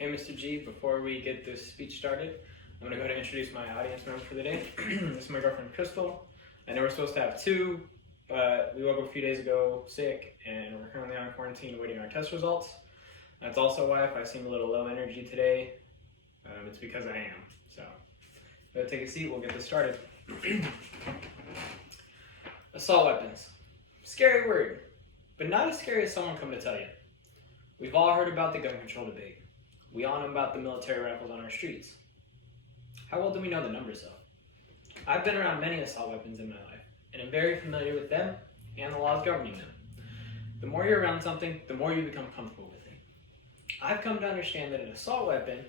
Hey, Mr. G, before we get this speech started, I'm going to go ahead and introduce my audience member for the day. This is my girlfriend, Crystal. I know we're supposed to have two, but we woke up a few days ago sick, and we're currently on quarantine waiting our test results. That's also why if I seem a little low energy today, it's because I am. So, go take a seat, we'll get this started. Assault weapons. Scary word, but not as scary as someone come to tell you. We've all heard about the gun control debate. We all know about the military rifles on our streets. How well do we know the numbers though? I've been around many assault weapons in my life, and I'm very familiar with them and the laws governing them. The more you're around something, the more you become comfortable with it. I've come to understand that an assault weapon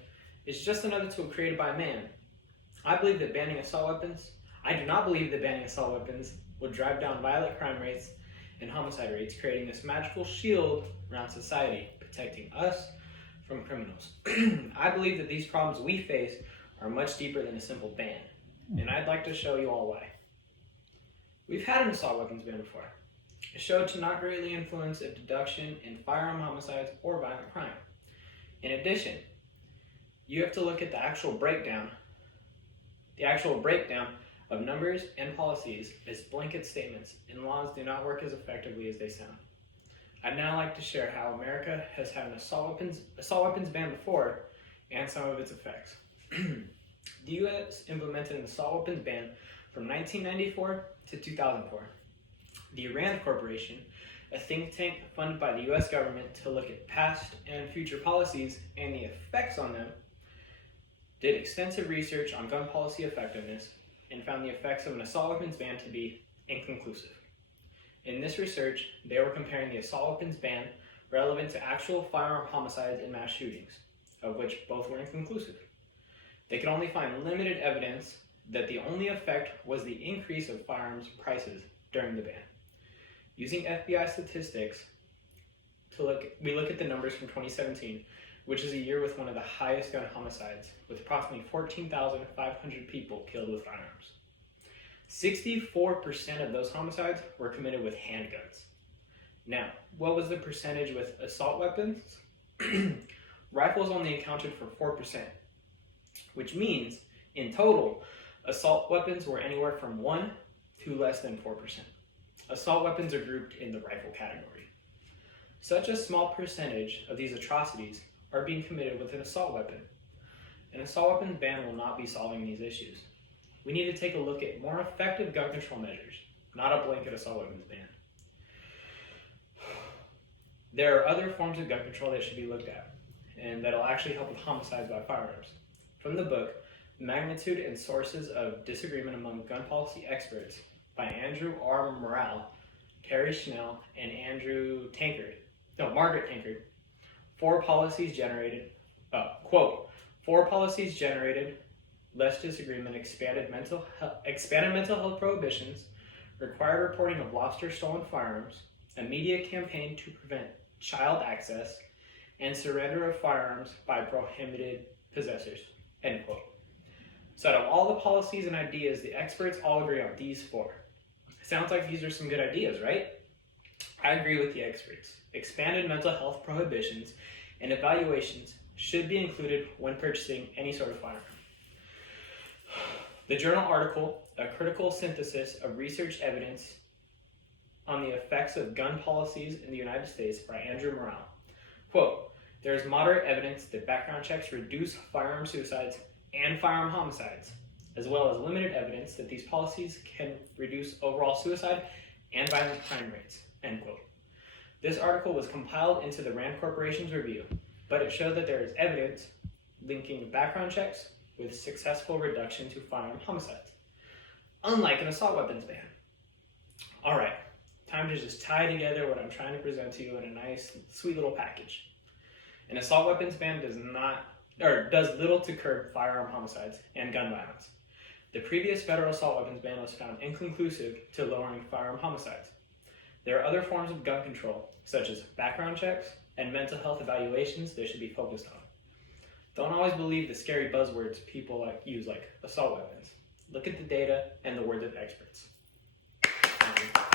is just another tool created by man. I do not believe that banning assault weapons will drive down violent crime rates and homicide rates, creating this magical shield around society, protecting us from criminals. I believe that these problems we face are much deeper than a simple ban, and I'd like to show you all why. We've had an assault weapons ban before. It showed to not greatly influence a reduction in firearm homicides or violent crime. In addition, you have to look at the actual breakdown of numbers and policies as blanket statements, and laws do not work as effectively as they sound. I'd now like to share how America has had an assault weapons ban before and some of its effects. The U.S. implemented an assault weapons ban from 1994 to 2004. The RAND Corporation, a think tank funded by the U.S. government to look at past and future policies and the effects on them, did extensive research on gun policy effectiveness and found the effects of an assault weapons ban to be inconclusive. In this research, they were comparing the assault weapons ban relevant to actual firearm homicides and mass shootings, of which both were inconclusive. They could only find limited evidence that the only effect was the increase of firearms prices during the ban. Using FBI statistics, we look at the numbers from 2017, which is a year with one of the highest gun homicides, with approximately 14,500 people killed with firearms. 64% of those homicides were committed with handguns. Now, what was the percentage with assault weapons? Rifles only accounted for 4%, which means, in total, assault weapons were anywhere from 1 to less than 4%. Assault weapons are grouped in the rifle category. Such a small percentage of these atrocities are being committed with an assault weapon. An assault weapons ban will not be solving these issues. We need to take a look at more effective gun control measures, not a blanket assault weapons ban. There are other forms of gun control that should be looked at, and that'll actually help with homicides by firearms. From the book, Magnitude and Sources of Disagreement Among Gun Policy Experts by Andrew R. Morrell, Terry Schnell, and Margaret Tankard. Four policies generated, less disagreement, expanded mental health prohibitions, required reporting of lost or stolen firearms, a media campaign to prevent child access, and surrender of firearms by prohibited possessors, end quote. So out of all the policies and ideas, the experts all agree on these four. Sounds like these are some good ideas, right? I agree with the experts. Expanded mental health prohibitions and evaluations should be included when purchasing any sort of firearm. The journal article, A Critical Synthesis of Research Evidence on the Effects of Gun Policies in the United States by Andrew Morrell. Quote, there is moderate evidence that background checks reduce firearm suicides and firearm homicides, as well as limited evidence that these policies can reduce overall suicide and violent crime rates, end quote. This article was compiled into the RAND Corporation's review, but it showed that there is evidence linking background checks with successful reduction to firearm homicides, unlike an assault weapons ban. All right, time to just tie together what I'm trying to present to you in a nice, sweet little package. An assault weapons ban does little to curb firearm homicides and gun violence. The previous federal assault weapons ban was found inconclusive to lowering firearm homicides. There are other forms of gun control, such as background checks and mental health evaluations that should be focused on. Don't always believe the scary buzzwords people use like assault weapons. Look at the data and the words of experts. Thank you.